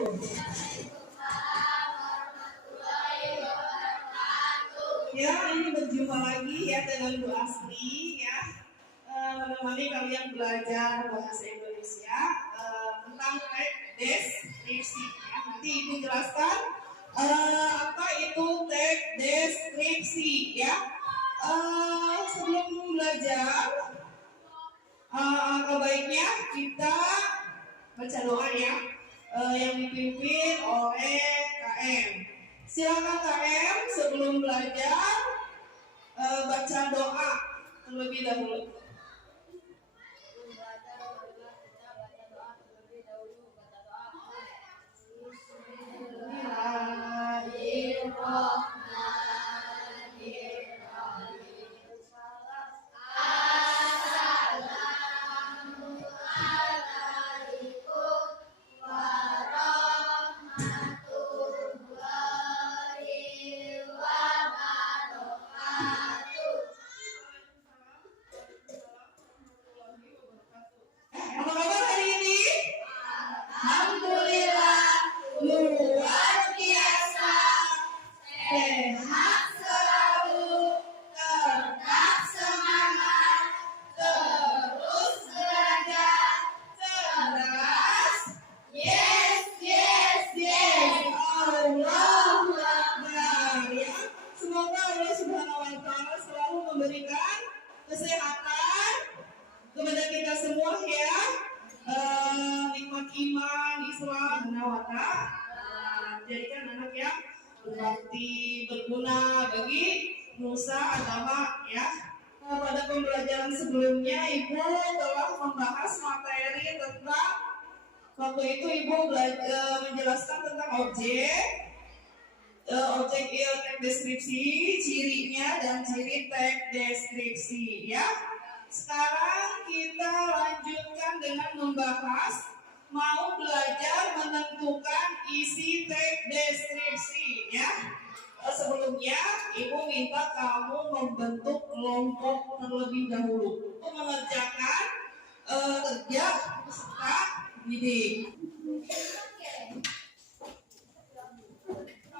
Ya, ini berjumpa lagi ya dengan Bu Asri ya, menemani kalian belajar bahasa Indonesia tentang teks deskripsi. Ya, nanti Ibu jelaskan apa itu teks deskripsi ya. Sebelum belajar, baiknya kita baca doa ya, yang dipimpin oleh KM. Silakan KM sebelum belajar baca doa terlebih dahulu. Kesehatan kepada kita semua ya, nikmat iman, Islam, nawata, jadikan anak yang berbakti, berguna bagi nusa agama ya. Pada pembelajaran sebelumnya Ibu telah membahas materi tentang, waktu itu Ibu menjelaskan tentang objek teks deskripsi, cirinya dan ciri teks deskripsi ya. Sekarang kita lanjutkan dengan membahas, mau belajar menentukan isi teks deskripsi ya. Sebelumnya Ibu minta kamu membentuk kelompok terlebih dahulu untuk mengerjakan kerja peserta didik.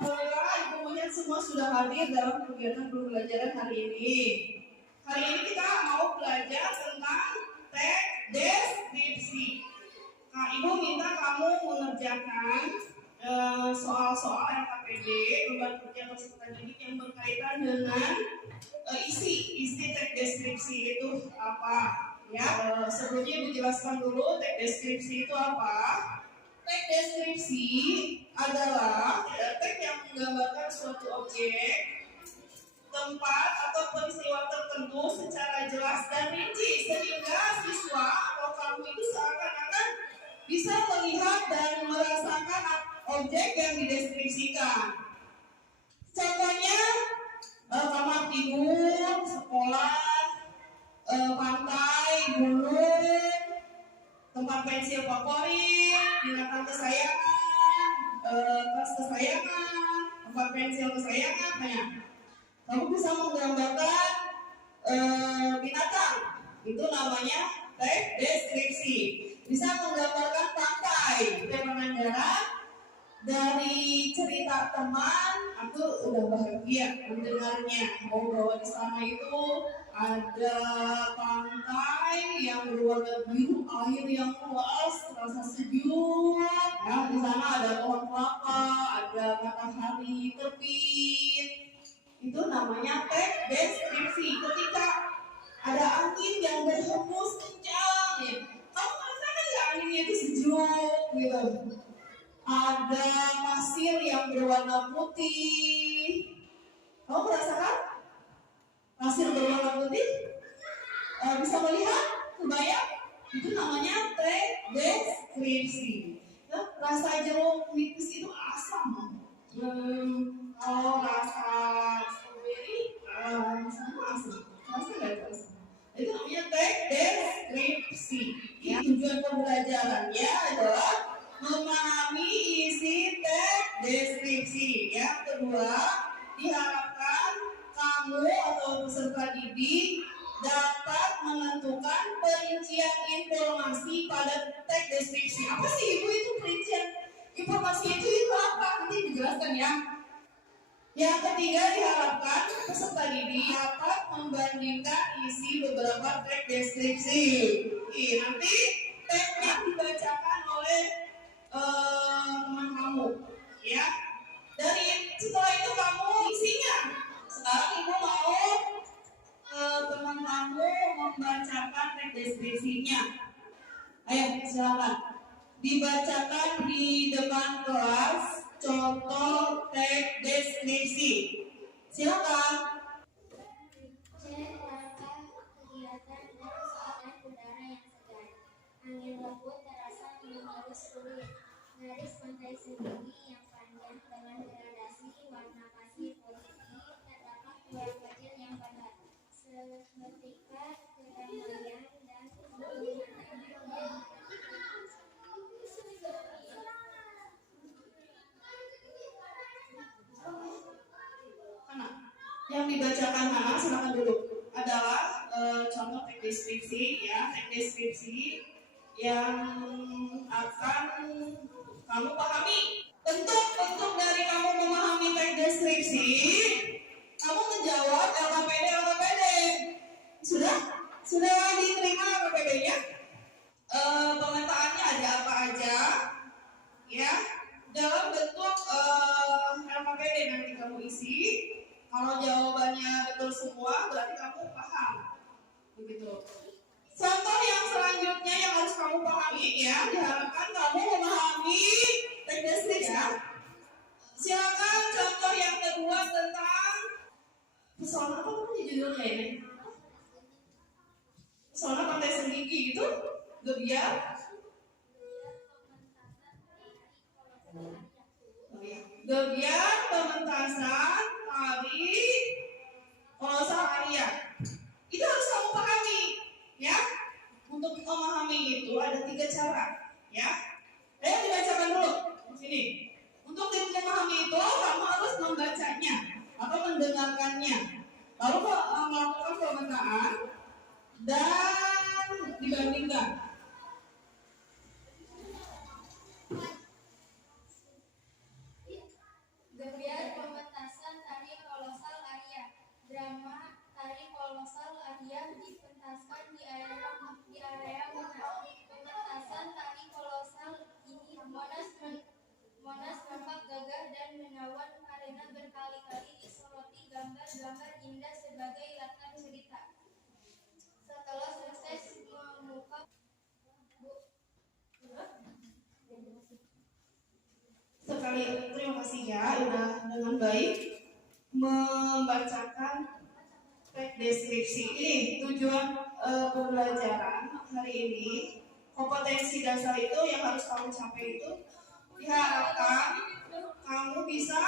Alhamdulillah, Ibu melihat semua sudah hadir dalam kegiatan pembelajaran hari ini. Hari ini kita mau belajar tentang teks deskripsi. Nah, Ibu minta kamu mengerjakan soal-soal LKPD, beban kerja peserta didik yang berkaitan dengan isi teks deskripsi itu apa? Ya, sebelumnya Ibu jelaskan dulu teks deskripsi itu apa. Teks deskripsi adalah teks yang menggambarkan suatu objek, tempat atau peristiwa tertentu secara jelas dan rinci sehingga siswa atau kamu itu seakan-akan bisa melihat dan merasakan objek yang dideskripsikan. Contohnya kamar tidur, sekolah, pantai, gunung, tempat pensil favorit, binatang kesayangan, tas kesayangan, tempat pensil kesayangan, ya. Kamu bisa menggambarkan binatang, itu namanya teks deskripsi. Bisa menggambarkan pantai, pemandangan dari cerita teman, aku udah bahagia mendengarnya. Bahwa di sana itu ada pantai yang berwarna biru, air yang luas, terasa sejuk. Ya, di sana ada pohon kelapa, ada matahari terbit. Itu namanya teks deskripsi. Ketika ada angin yang berhembus kencang, ya, kamu merasakan nggak anginnya itu sejuk, gitu. Ada pasir yang berwarna putih. Kamu merasakan pasir berwarna putih? Bisa melihat? Kebayang? Itu namanya teks deskripsi. Nah, rasa jeruk nipis itu asam. Kalau rasa strawberry sama asam. Rasa nggak itu asam? Itu namanya teks deskripsi. Ya, tujuan pembelajarannya adalah memahami isi teks deskripsi. Yang kedua, diharapkan kamu atau peserta didik dapat menentukan perincian informasi pada teks deskripsi. Apa sih Ibu itu perincian informasi? informasi itu apa? Nanti dijelaskan ya. Yang ketiga, diharapkan peserta didik dapat membandingkan isi beberapa teks deskripsi. Nanti teks yang dibacakan oleh teman kamu, ya. Setelah itu kamu isinya. Sekarang ibu mau teman kamu membacakan teks deskripsinya. Ayo, silakan. Dibacakan di depan kelas contoh teks deskripsi. Silakan. Langkah kegiatan dan udara yang segar. Angin lembut terasa menghembus kulit. Garis pantai sendiri yang panjang dengan gradasi warna pasir putih terdapat pulau kecil yang padat. Seketika keramaian dan kenyamanan yang yang dibacakan Hana, silakan duduk, adalah contoh teks deskripsi, ya, teks deskripsi yang akan kamu pahami. Bentuk dari kamu memahami teks deskripsi, kamu menjawab LKPD. Sudah diterima LKPD-nya? Pemetaannya ada apa aja, ya, dalam bentuk LKPD nanti kamu isi. Kalau jawabannya betul semua, berarti kamu paham. Begitu. Contoh yang selanjutnya yang harus kamu pahami, ya, diharapkan kamu memahami teks deskripsi, ya. Silakan contoh yang kedua tentang pesona, apa namanya judulnya ini? Pesona pantai Senggigi gitu, Gebiar. Gebiar pementasan tari kolosal Arya. Itu harus kamu pahami, ya. Untuk memahami itu ada 3 cara, ya. Ayo dibacakan dulu sini. Untuk memahami itu kamu harus membacanya atau mendengarkannya, lalu melakukan pemetaan dan dibandingkan. Gebiar pementasan tari kolosal Arya. Drama tari kolosal Arya dipentaskan di area Monas. Pementasan tari kolosal ini Monas nampak gagah dan menawan karena berkali-kali disoroti gambar-gambar indah sebagai latar cerita. Setelah sukses memukau Sekali, terima kasih ya, udah dengan baik membacakan teks deskripsi. Ini tujuan pembelajaran hari ini. Kompetensi dasar itu yang harus kamu capai itu diharapkan kamu bisa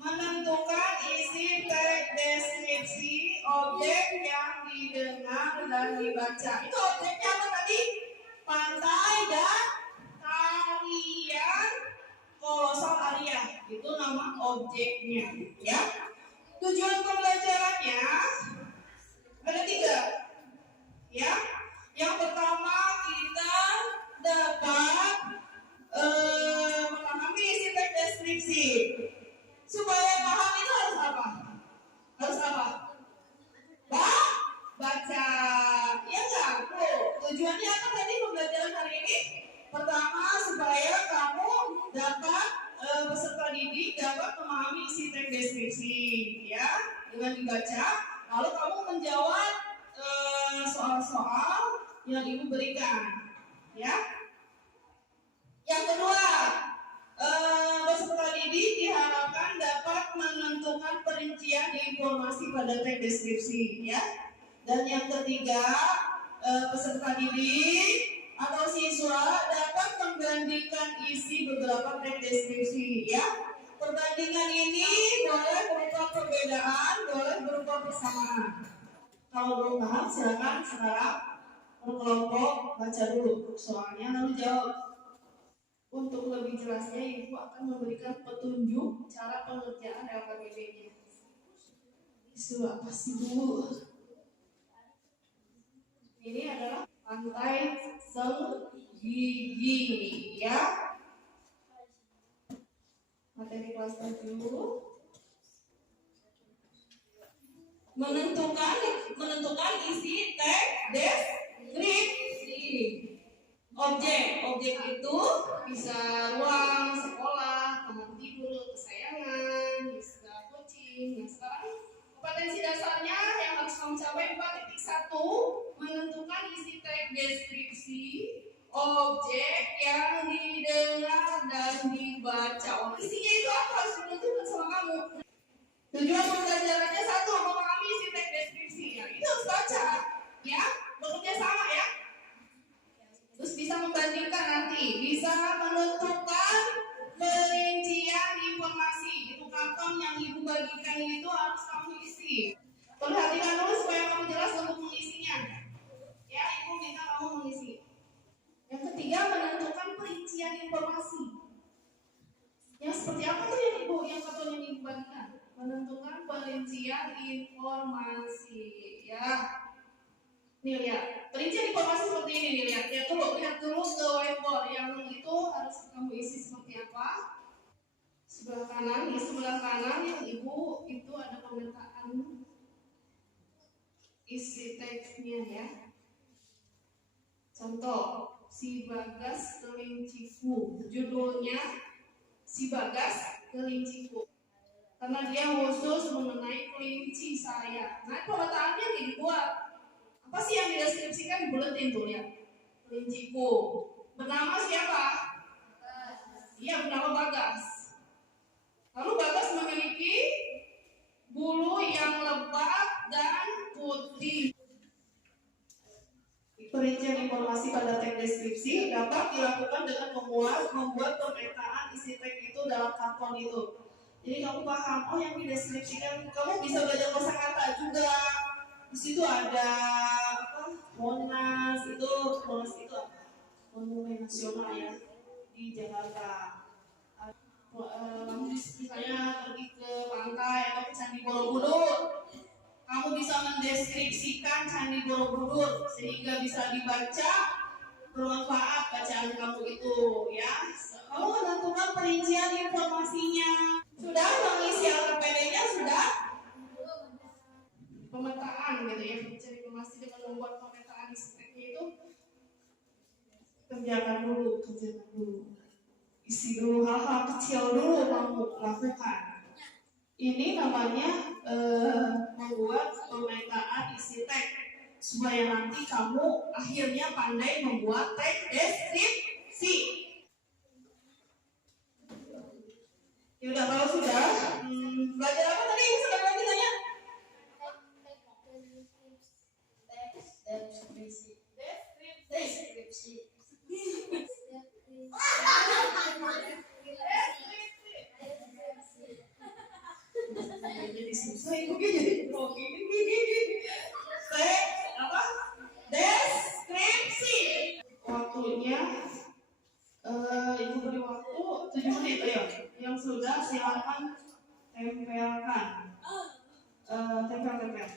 menentukan isi teks deskripsi objek yang didengar dan dibaca. Itu objeknya apa tadi? Pantai dan tarian kolosal Arya, itu nama objeknya, ya. Tujuan pembelajarannya ada 3, ya. Yang pertama kita dapat memahami isi teks deskripsi. Supaya paham itu harus apa? Baca, ya enggak? Tujuannya apa tadi pembelajaran hari ini? Pertama, supaya kamu dapat peserta didik dapat memahami isi teks deskripsi, ya, dengan dibaca, lalu kamu menjawab soal-soal yang ibu berikan, ya. Yang kedua, peserta didik diharapkan dapat menentukan perincian informasi pada teks deskripsi, ya. Dan yang ketiga, peserta didik atau siswa dapat membandingkan isi beberapa teks deskripsi, ya. Perbandingan ini boleh berupa perbedaan, boleh berupa persamaan. Kalau belum paham, silakan sekarang berkelompok baca dulu soalnya lalu jawab. Untuk lebih jelasnya, ibu akan memberikan petunjuk cara pengerjaan LKPD-nya. Isu apa sih, Bu? Ini adalah pantai Senggigi, ya. materi kelas 7. Menentukan isi teks deskripsi. Objek itu bisa ruang, sekolah, kamar tidur, kesayangan, bisa kucing. Nah, sekarang kompetensi dasarnya yang harus kamu capai 4.1, menentukan isi teks deskripsi objek yang didengar dan dibaca. Isinya itu apa harus menentukan sama kamu. Tujuan pembelajarannya satu, memahami isi teks deskripsi. Ya, itu harus baca, ya, bekerja sama ya. Terus bisa membandingkan nanti, bisa menentukan perincian informasi. Itu karton yang ibu bagikan itu harus kamu isi. Perhatikan dulu supaya kamu jelas untuk mengisinya. Ya, ibu minta kamu mengisi. Yang ketiga, menentukan perincian informasi. Yang seperti apa tuh yang karton yang ibu bagikan? Menentukan perincian informasi. Ya. Nih lihat, perincian informasi seperti ini nih lihat. Lihat dulu ke whiteboard yang itu harus kamu isi seperti apa. Sebelah kanan yang ibu itu ada pemetaan isi teksnya ya. Contoh, si Bagas kelinciku. Judulnya si Bagas kelinciku. Karena dia khusus mengenai kelinci saya. Nah, pemetaannya dibuat. Apa sih yang dideskripsikan di buletin tuh ya? Kelinciku. Bernama siapa? Iya, bernama Bagas. Lalu Bagas memiliki bulu yang lebat dan putih. Perincian informasi pada teks deskripsi dapat dilakukan dengan membuat pemetaan isi teks itu dalam karton itu. Jadi kamu paham, oh yang dideskripsikan, kamu bisa belajar kosakata juga. Di situ ada apa? Monas itu monumen nasional ya di Jakarta. Misalnya pergi ke pantai atau ke Candi Borobudur, kamu bisa mendeskripsikan Candi Borobudur sehingga bisa dibaca, bermanfaat bacaan kamu itu ya. Kamu menentukan perincian informasinya. Sudah mengisi LKPD-nya sudah? Pemetaan gitu ya, perincian informasi dengan membuat pemetaan isi itu kerjakan dulu. Isi dulu hal-hal kecil dulu kamu lakukan. Ini namanya membuat pemetaan isi teks supaya nanti kamu akhirnya pandai membuat teks deskripsi. Ya udah, kalau sudah belajar apa tadi? Sekali lagi tanya. Deskripsi. Jadi susah itu jadi grogi. Apa? Deskripsi. Waktunya ibu beri waktu 7 menit ya. Yang sudah silakan tempelkan. Tempel.